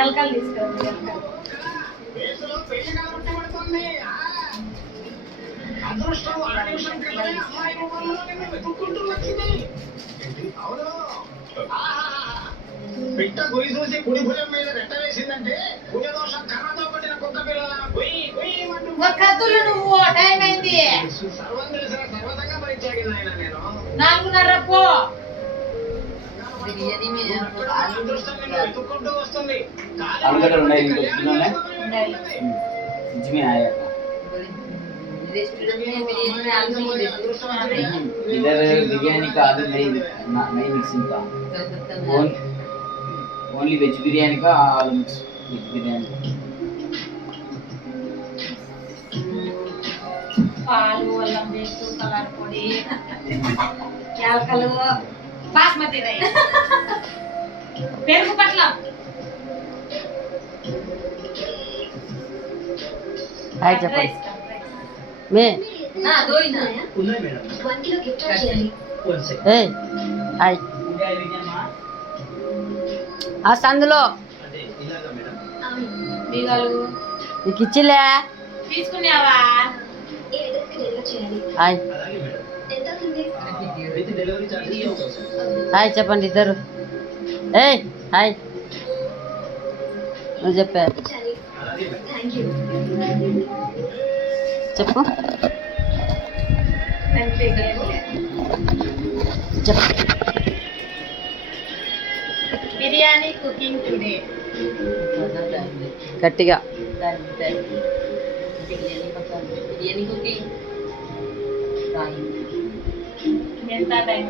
ఎలకలు తీసుకోండి అదృష్టం అర నిమిషం క్రితమే అమ్మాయి రూపంలో నిన్ను వెతుక్కుంటూ వచ్చింది అవును ఆహా పిట్ట గురి చూసి కుడి భుజం మీద రెట్ట వేసిందంటే భుజ దోషం కర్రతో పట్టిన కుక్క పిల్ల గుయ్యి గుయ్యమంటూ ఒక కత్తులు నువ్వు టైం అయింది సర్వం తెలిసిన సర్వతంగా పరిత్యాగి నాయన నేను నాలుగున్నర పో బిర్యానీ మీద అదృష్టం నిన్ను వెతుక్కుంటూ వస్తుంది ఆలుగడ్డలు ఉన్నాయి ఇంకో కిలోనే ఉన్నాయి. इसमें आया था रेस्टोरेंट में बिरयानी में आलू नहीं देते इधर बिरयानी का आलू नहीं ना- नहीं मिक्सिंग का ఓన్లీ వెజ్ బిర్యానీ కా ఆల్ మిక్స్ వెజ్ బిర్యానీ పాలు అల్లం పేస్ట్ కలర్ పొడి యాలకలు బాస్మతి రైస్ పెరుగు పట్ల హాయ్ చెప్పండి మే నా దోయినా ఉన్నాయి మేడం 1 కిలో గిఫ్ట్ చేయాలి ఏ హాయ్ ఆ సందులో. నీకు ఇచ్చిలే. తీసుకున్నావా? హాయ్. హాయ్ చెప్పండి ఇద్దరు. ఏయ్ హాయ్. నువ్వు చెప్పా. చెప్పు. చెప్పు. Biryani cooking today. గట్టిగా. బిర్యానీ కుకింగ్ ఎంత టైం?